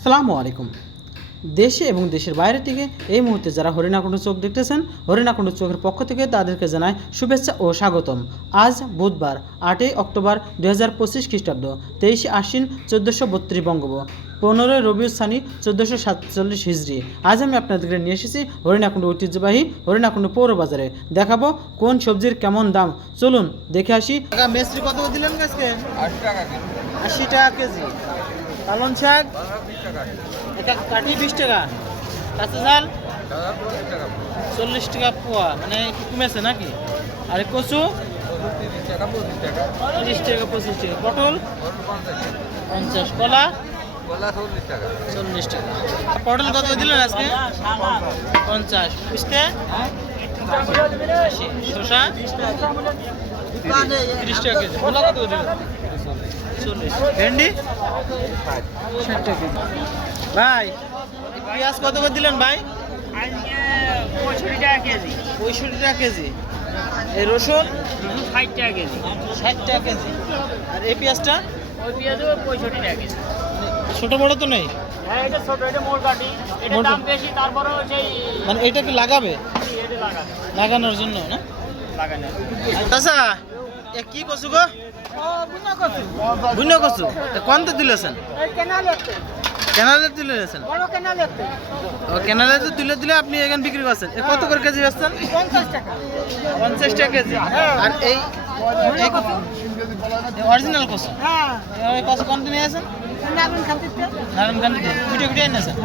আসসালামু আলাইকুম। দেশে এবং দেশের বাইরে থেকে এই মুহূর্তে যারা হরিণাকুণ্ড চোখ দেখতেছেন, হরিণাকুণ্ড চোখের পক্ষ থেকে তাদেরকে জানাই শুভেচ্ছা ও স্বাগতম। আজ বুধবার 8ই অক্টোবর 2025 খ্রিস্টাব্দ, 23 আশ্বিন 1432 বঙ্গব, 15 রবিউল সানি 1447 হিজরি। আজ আমি আপনাদেরকে নিয়ে এসেছি হরিণাকুণ্ড ঐতিহ্যবাহী হরিণাকুণ্ড পৌর বাজারে। দেখাবো কোন সবজির কেমন দাম, চলুন দেখে আসি। মেসরি কত দিলেন আজকে? 80 টাকা কেজি। পালন শাক কাঠি 20 টাকা, কাঁচা ঝাল 40 টাকা পোয়া, মানে একটু কমেছে নাকি? আর কচু 30 টাকা 25 টাকা, পটল 50, কলা 40 টাকা। পটল কত দিলেন আজকে? 50, বুঝতে 80, শসা 30 টাকা কেজি, কলা কত দিলেন? 40, ভেন্ডি 60 টাকা কেজি। ভাই পেঁয়াজ কত করে দিলেন ভাই? 65 টাকা কেজি। 65 টাকা কেজি। এই রসুন 60 টাকা কেজি। 60 টাকা কেজি। আর এই পেঁয়াজটা? ওই পেঁয়াজও 65 টাকা কেজি। ছোট বড় তো নেই? হ্যাঁ, এটা ছোট, এটা মোট কাটি, এটা দাম বেশি, তারপরেও সেই মানে এটা কি লাগাবে? এটা লাগাবে, লাগানোর জন্য না? লাগানো। আচ্ছা, এ কি কচু গো? বুনো কচু। কোন তো দিলেছেন? কেনালে তুলেছেন? ও কেনালে তো তুলে দিলে আপনি এখানে বিক্রি করছেন। এ কত করে কেজি বেচছেন? 50 টাকা কেজি। আর এই অরিজিনাল কচু? এই কচু কোন দিন নিয়েছেন? নারায়ণগঞ্জ থেকে কুটে কুটে এনেছেন।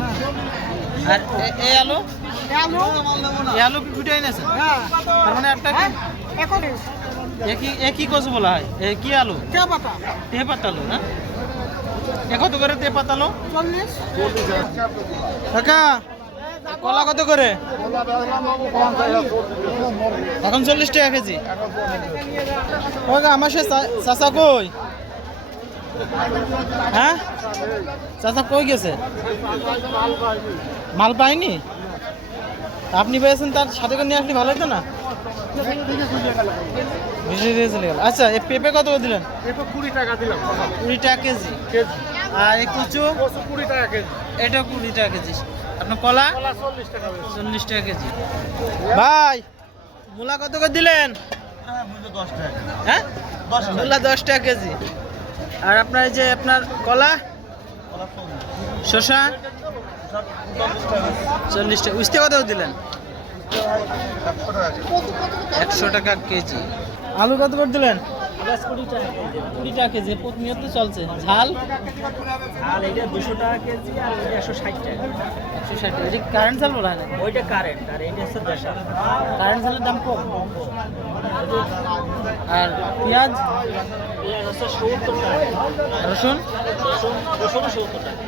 আর এই আলু? এই আলু কুটে এনেছেন। তার মানে একটা একই কচু বলা হয়। কি আলু? তেপাতা আলু না? কত করে তেপাতা আলু? 40 টাকা। কলা কত করে? এখন 40 টাকা কেজি। আমার সে চাচা কই? হ্যাঁ, চাচা কই গেছে? মাল পাইনি? আপনি পেয়েছেন, তার সাথে করে নিয়ে আসলে ভালো হতো না? চলে গেল। আচ্ছা, এই পেঁপে কত করে দিলেন? 20 টাকা দিলাম। 20 টাকা কেজি। আর এই কচু? 20 টাকা কেজি। এটা 20 টাকা কেজি। আপনার কলা? 40 টাকা। 40 টাকা কেজি। ভাই মূলা কত করে দিলেন? হ্যাঁ, মূলা 10 টাকা কেজি। আর আপনার এই যে আপনার কলা? শসা 40 টাকা। উস্তে কত দিলেন? 100 টাকা কেজি। আলু কত করে দিলেন? 20 টাকা কেজি। প্রতিনিয়ত চলছে। ঝাল? আর এটা 200 টাকা কেজি, আর এটা 160 টাকা। 160 টাকা। এটা কারেন্ট ঝাল বলা হয় না? ওইটা কারেন্ট, আর এটা হচ্ছে দেশা। কারেন্ট ঝালের দাম কম। আর পেঁয়াজ? পেঁয়াজ হচ্ছে 70 টাকা। রসুন? রসুন 70 টাকা।